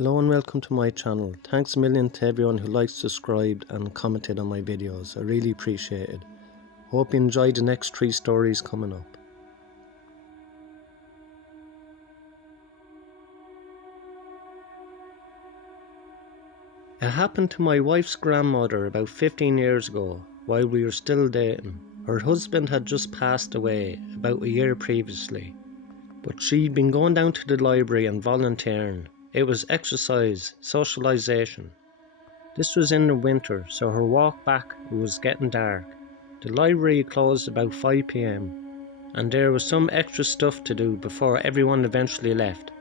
Hello and welcome to my channel. Thanks a million to everyone who liked, subscribed and commented on my videos. I really appreciate it. Hope you enjoyed the next 3 stories coming up. It happened to my wife's grandmother about 15 years ago while we were still dating. Her husband had just passed away about a year previously, but she'd been going down to the library and volunteering. It was exercise, socialisation. This was in the winter, so her walk back was getting dark. The library closed about 5 p.m. and there was some extra stuff to do before everyone eventually left.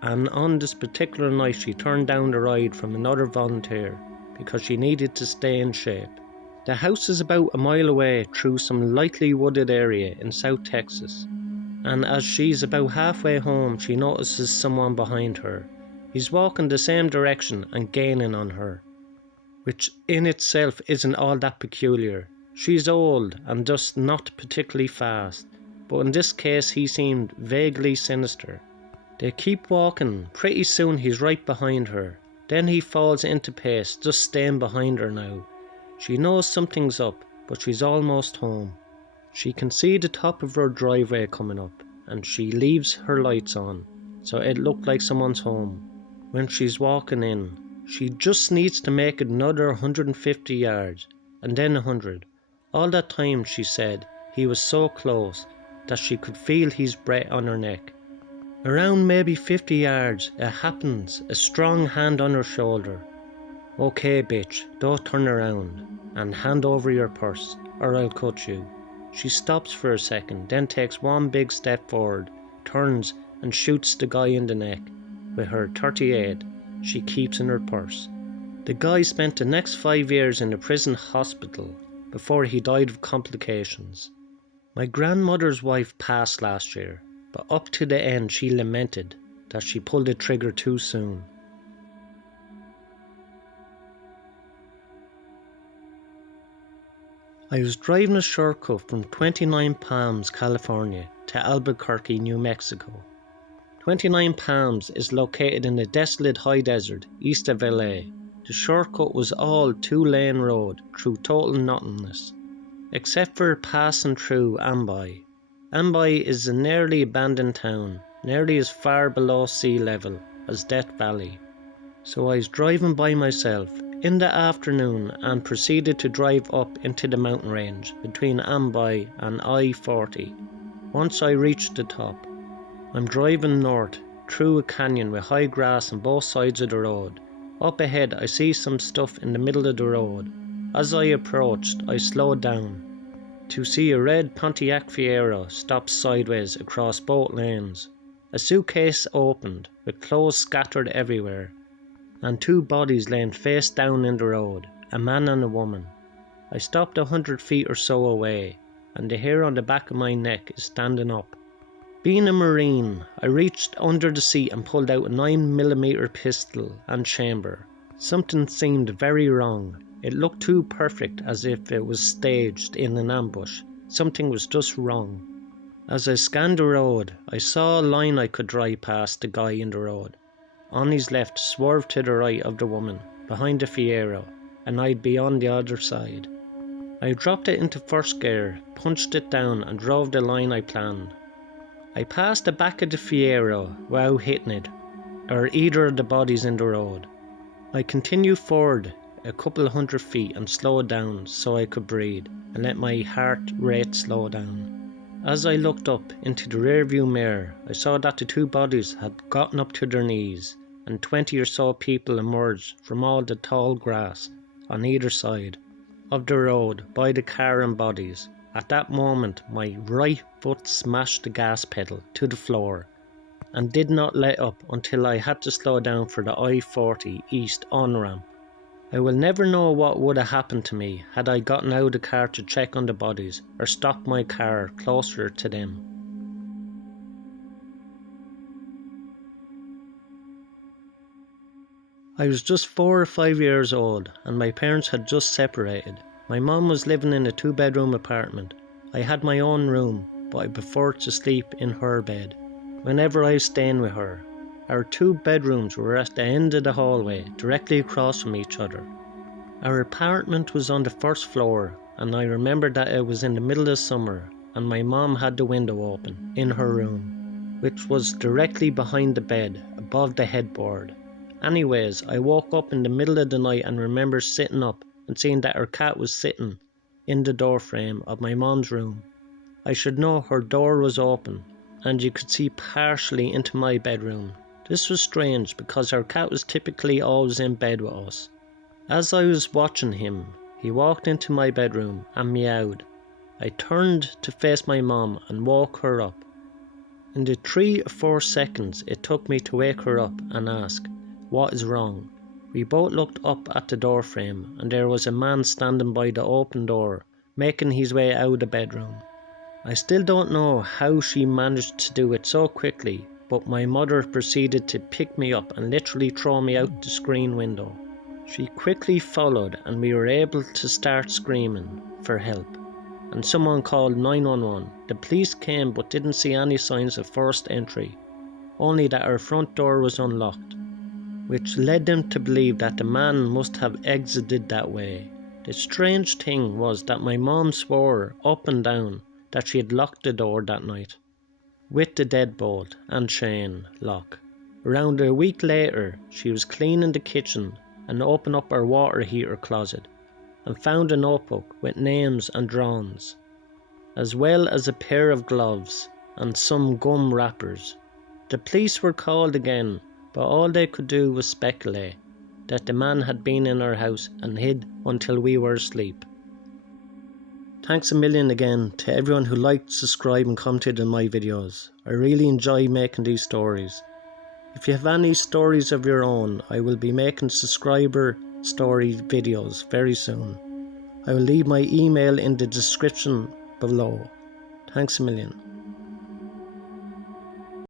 And on this particular night she turned down the ride from another volunteer because she needed to stay in shape. The house is about a mile away through some lightly wooded area in South Texas, and as she's about halfway home she notices someone behind her. He's walking the same direction and gaining on her, which in itself isn't all that peculiar. She's old and thus not particularly fast, but in this case he seemed vaguely sinister. They keep walking. Pretty soon he's right behind her. Then he falls into pace, just staying behind her now. She knows something's up, but she's almost home. She can see the top of her driveway coming up, and she leaves her lights on, so it looked like someone's home. When she's walking in, she just needs to make another 150 yards, and then 100. All that time, she said, he was so close that she could feel his breath on her neck. Around maybe 50 yards, it happens, a strong hand on her shoulder. "Okay, bitch, don't turn around, and hand over your purse, or I'll cut you." She stops for a second, then takes one big step forward, turns and shoots the guy in the neck with her .38 she keeps in her purse. The guy spent the next 5 years in a prison hospital before he died of complications. My grandmother's wife passed last year, but up to the end she lamented that she pulled the trigger too soon. I was driving a shortcut from 29 Palms, California to Albuquerque, New Mexico. 29 Palms is located in the desolate high desert east of LA. The shortcut was all 2-lane road through total nothingness, except for passing through Amboy. Amboy is a nearly abandoned town, nearly as far below sea level as Death Valley. So I was driving by myself in the afternoon and proceeded to drive up into the mountain range between Amboy and I-40. Once I reached the top, I'm driving north through a canyon with high grass on both sides of the road. Up ahead I see some stuff in the middle of the road. As I approached, I slowed down to see a red Pontiac Fiero stop sideways across both lanes. A suitcase opened, with clothes scattered everywhere, and 2 bodies laying face down in the road, a man and a woman. I stopped 100 feet or so away, and the hair on the back of my neck is standing up. Being a Marine, I reached under the seat and pulled out a 9mm pistol and chamber. Something seemed very wrong. It looked too perfect, as if it was staged in an ambush. Something was just wrong. As I scanned the road, I saw a line I could drive past the guy in the road. On his left, swerved to the right of the woman, behind the Fiero, and I'd be on the other side. I dropped it into first gear, punched it down and drove the line I planned. I passed the back of the Fiero without hitting it, or either of the bodies in the road. I continued forward a couple of 100 feet and slowed down so I could breathe and let my heart rate slow down. As I looked up into the rearview mirror, I saw that the 2 bodies had gotten up to their knees, and 20 or so people emerged from all the tall grass on either side of the road by the car and bodies. At that moment, my right foot smashed the gas pedal to the floor and did not let up until I had to slow down for the I-40 East on-ramp. I will never know what would have happened to me had I gotten out of the car to check on the bodies or stopped my car closer to them. I was just 4 or 5 years old and my parents had just separated. My mum was living in a 2-bedroom apartment. I had my own room, but I preferred to sleep in her bed whenever I was staying with her. Our 2 bedrooms were at the end of the hallway, directly across from each other. Our apartment was on the first floor, and I remember that it was in the middle of summer and my mom had the window open in her room, which was directly behind the bed, above the headboard. Anyways, I woke up in the middle of the night and remember sitting up and seeing that her cat was sitting in the doorframe of my mom's room. I should know her door was open and you could see partially into my bedroom. This was strange because our cat was typically always in bed with us. As I was watching him, he walked into my bedroom and meowed. I turned to face my mom and woke her up. In the 3 or 4 seconds it took me to wake her up and ask, "What is wrong?" We both looked up at the doorframe and there was a man standing by the open door, making his way out of the bedroom. I still don't know how she managed to do it so quickly, but my mother proceeded to pick me up and literally throw me out the screen window. She quickly followed and we were able to start screaming for help, and someone called 911. The police came but didn't see any signs of forced entry, only that our front door was unlocked, which led them to believe that the man must have exited that way. The strange thing was that my mom swore up and down that she had locked the door that night with the deadbolt and chain lock. Around a week later, she was cleaning the kitchen and opened up our water heater closet and found a notebook with names and drawings, as well as a pair of gloves and some gum wrappers. The police were called again, but all they could do was speculate that the man had been in our house and hid until we were asleep. Thanks a million again to everyone who liked, subscribed and commented on my videos. I really enjoy making these stories. If you have any stories of your own, I will be making subscriber story videos very soon. I will leave my email in the description below. Thanks a million.